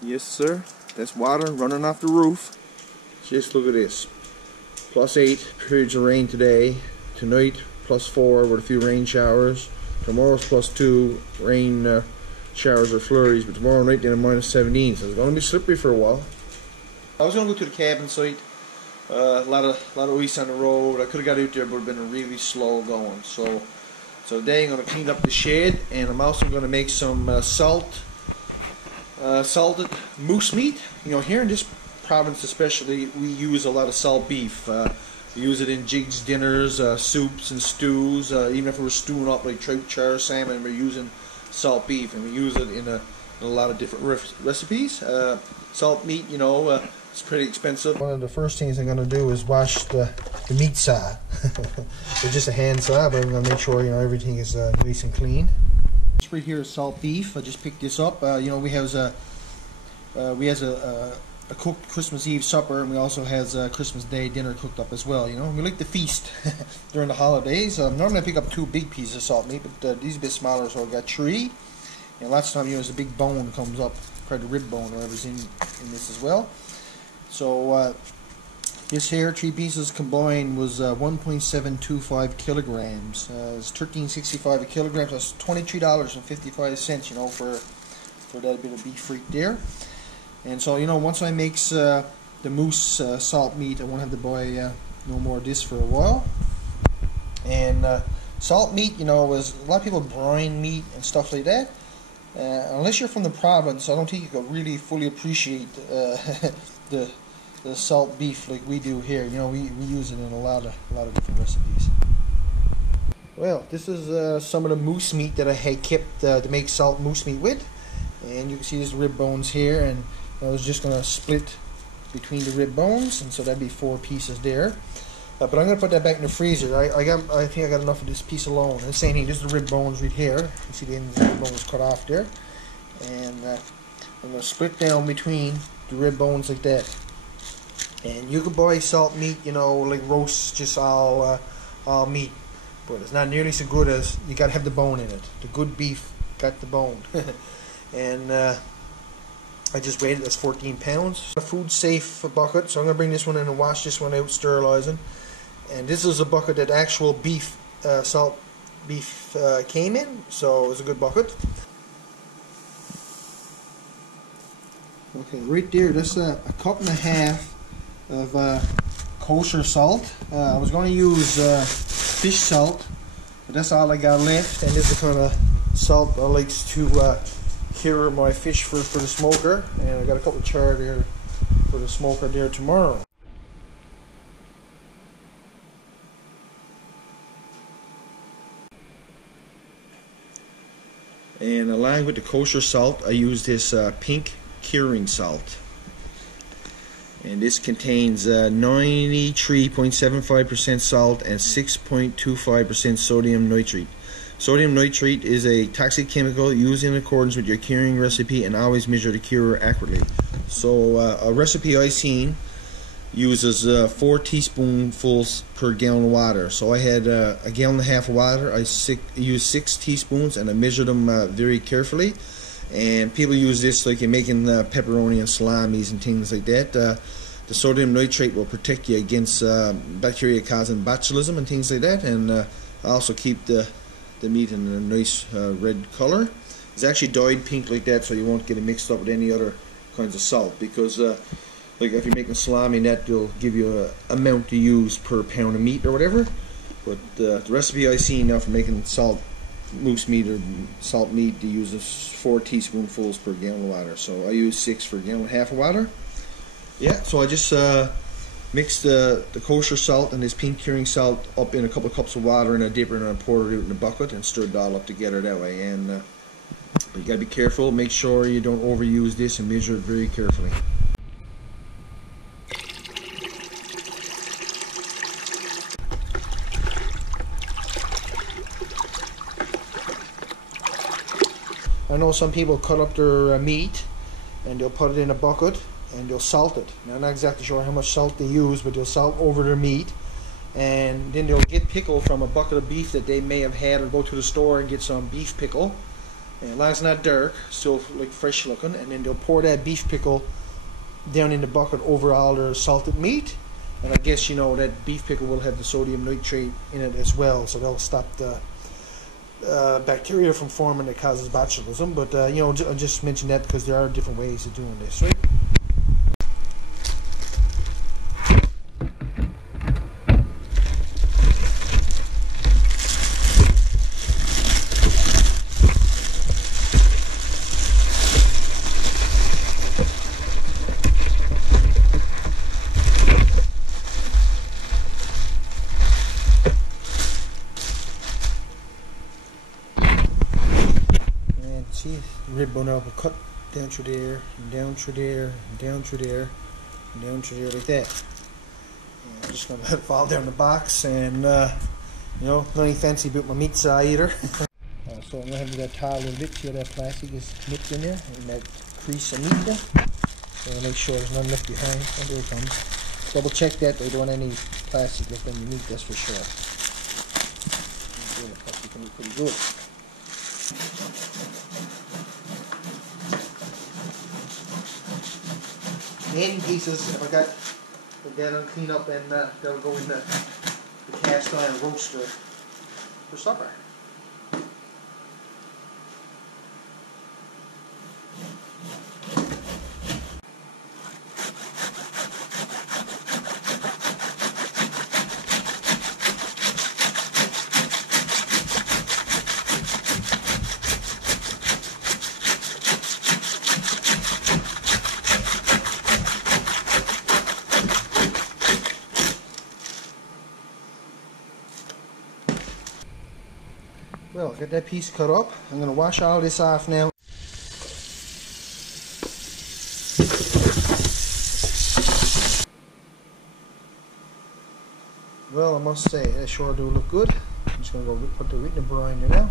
Yes, sir. That's water running off the roof. Just look at this. +8 periods of rain today. Tonight, +4 with a few rain showers. Tomorrow's +2 rain showers or flurries. But tomorrow night, then a -17. So it's going to be slippery for a while. I was going to go to the cabin site. A lot of ice on the road. I could have got out there, but it's been really slow going. So today I'm going to clean up the shed, and I'm also going to make some salted moose meat. You know, here in this province especially, we use a lot of salt beef. We use it in jigs, dinners, soups and stews. Even if we're stewing up like trout, char, salmon, we're using salt beef, and we use it in a lot of different recipes. Salt meat, you know, it's pretty expensive. One of the first things I'm going to do is wash the meat saw. It's just a hand saw, but I'm going to make sure, you know, everything is nice and clean. This right here is salt beef. I just picked this up. You know, we have a cooked Christmas Eve supper, and we also has Christmas Day dinner cooked up as well. You know, we like to feast during the holidays. Normally I pick up 2 big pieces of salt meat, but these are a bit smaller, so I got 3. And lots of times, you know, there's a big bone comes up, probably the rib bone or whatever's in this as well. So this here, 3 pieces combined, was 1.725 kilograms. It's $13.65 a kilogram. So that's $23.55. You know, for that bit of beef right there. And so, you know, once I mix the moose salt meat, I won't have to buy no more of this for a while. And salt meat, you know, is a lot of people brine meat and stuff like that. Unless you're from the province, I don't think you can really fully appreciate the salt beef like we do here. You know, we use it in a lot of different recipes. Well, this is some of the moose meat that I had kept to make salt moose meat with. And you can see there's the rib bones here, and I was just going to split between the rib bones, and so that'd be 4 pieces there. But I'm going to put that back in the freezer. I think I got enough of this piece alone. And same thing, this is the rib bones right here. You see the end of the rib bones cut off there. And I'm going to split down between the rib bones like that. And you can buy salt meat, you know, like roast, just all meat. But it's not nearly so good as, you got to have the bone in it. The good beef got the bone. And I just weighed it, that's 14 pounds. A food safe bucket, so I'm going to bring this one in and wash this one out, sterilizing. And this is a bucket that actual beef, salt beef came in, so it's a good bucket. Okay, right there, that's a cup and a half of kosher salt. I was going to use fish salt, but that's all I got left. And this is the kind of salt I like to cure my fish for the smoker, and I got a couple of char there for the smoker there tomorrow. And along with the kosher salt, I use this pink curing salt, and this contains 93.75% salt and 6.25% sodium nitrate. Sodium nitrate is a toxic chemical used in accordance with your curing recipe, and always measure the cure accurately. So a recipe I seen uses 4 teaspoonfuls per gallon of water. So I had a gallon and a half of water. I used 6 teaspoons, and I measured them very carefully. And people use this like you're making pepperoni and salamis and things like that. The sodium nitrate will protect you against bacteria causing botulism and things like that, and also keep the meat in a nice red color. It's actually dyed pink like that, so you won't get it mixed up with any other kinds of salt, because like if you're making salami, that will give you an amount to use per pound of meat or whatever. But the recipe I see now for making salt moose meat or salt meat, you use 4 teaspoonfuls per gallon of water. So I use 6 for a gallon and a half of water. Yeah, so I just mixed the kosher salt and this pink curing salt up in a couple of cups of water in a dipper, and I poured it out in a bucket and stirred it all up together that way. And but you gotta be careful, make sure you don't overuse this, and measure it very carefully. I know some people cut up their meat and they'll put it in a bucket and they'll salt it. Now, I'm not exactly sure how much salt they use, but they'll salt over their meat, and then they'll get pickle from a bucket of beef that they may have had, or go to the store and get some beef pickle, And as long as it's not dark, still like fresh looking, and then they'll pour that beef pickle down in the bucket over all their salted meat. And I guess, you know, that beef pickle will have the sodium nitrate in it as well, so that'll stop the bacteria from forming that causes botulism. But you know, I'll just mention that because there are different ways of doing this, right? See, rib bone up, cut down through there, and down through there, and down through there, and down through there like that. And I'm just going to let it fall down the box, and you know, nothing fancy about my meat saw either. So I'm going to have that tile a little bit, see how that plastic is nipped in there, and that crease of meat there. So I'll make sure there's none left behind. Oh, there it comes. Double check that, they don't want any plastic left on your meat, that's for sure. Yeah, the plastic can be pretty good. Any pieces, if I got that on clean up, and they'll go in the cast iron roaster for supper. Well, got that piece cut up. I'm going to wash all this off now. Well, I must say, they sure do look good. I'm just going to go put the wheat in the brine there now.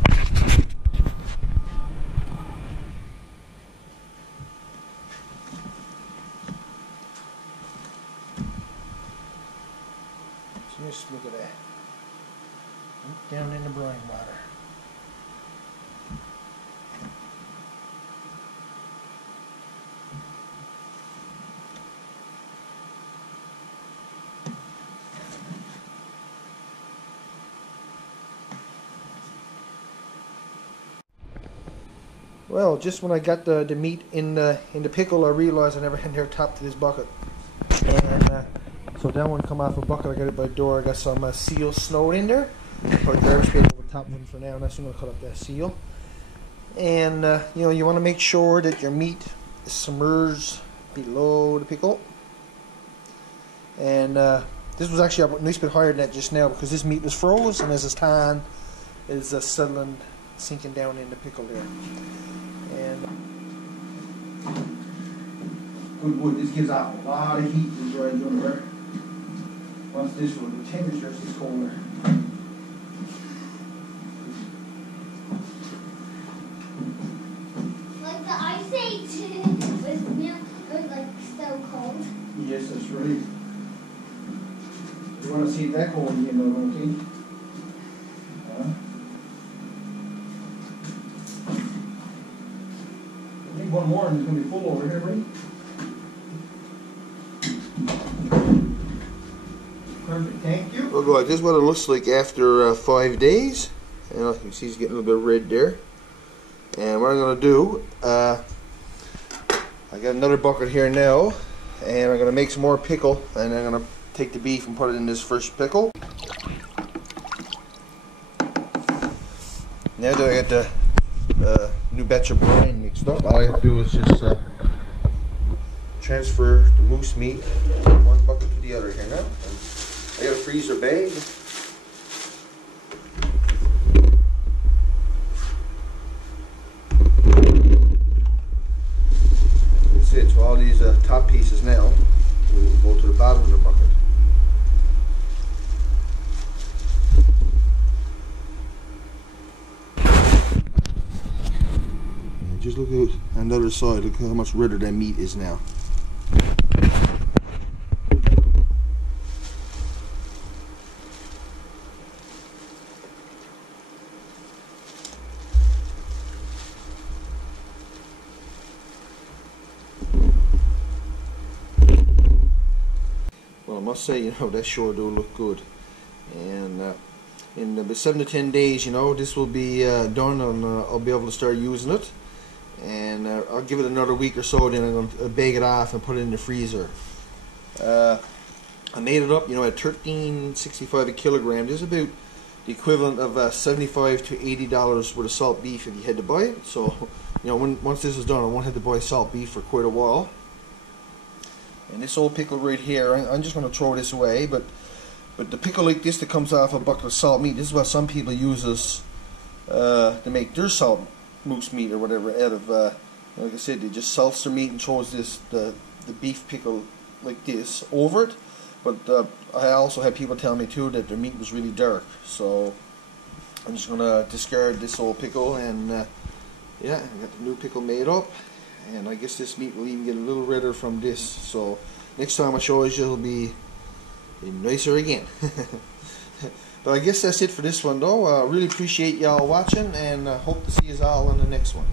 Just look at that. Down in the brine water. Well, just when I got the meat in the pickle, I realized I never had near top to this bucket. And so that one come off a bucket. I got it by the door. I got some seal snowed in there. Put garbage pail over top of them for now, and that's going to cut up that seal. And you know, you want to make sure that your meat is submerged below the pickle. And this was actually a nice bit higher than that just now because this meat was froze, and as it's tan, it's settling, sinking down in the pickle there. And good wood. This gives out a lot of heat to dry lumber. Once this one, the temperature is colder. Like the ice age was like so cold. Yes, that's right. You want to see it that cold again, though, don't you? I think one more and it's going to be full over here, right? Perfect, thank you. Well, this is what it looks like after 5 days. And you can see it's getting a little bit red there. And what I'm going to do, I got another bucket here now, and I'm going to make some more pickle, and I'm going to take the beef and put it in this first pickle. Now that I got the new batch of brine mixed up, all I have to do is just transfer the moose meat from one bucket to the other here now. I got a freezer bag. That's it. So all these top pieces now will go to the bottom of the bucket. And just look at on the other side. Look how much redder that meat is now. must say, you know, that sure do look good. And in about 7 to 10 days, you know, this will be done, and I'll be able to start using it. And I'll give it another week or so, then I'm going to bake it off and put it in the freezer. I made it up, you know, at $13.65 a kilogram. This is about the equivalent of $75 to $80 worth of salt beef if you had to buy it. So, you know, once this is done, I won't have to buy salt beef for quite a while. And this old pickle right here, I'm just going to throw this away, but the pickle like this that comes off a bucket of salt meat, this is what some people use to make their salt moose meat or whatever out of, like I said, they just salts their meat and throws the beef pickle like this over it. But I also had people tell me too that their meat was really dark, so I'm just going to discard this old pickle, and yeah, I got the new pickle made up, and I guess this meat will even get a little redder from this, so next time I show you it'll be nicer again. But I guess that's it for this one though. I really appreciate y'all watching, and hope to see you all on the next one.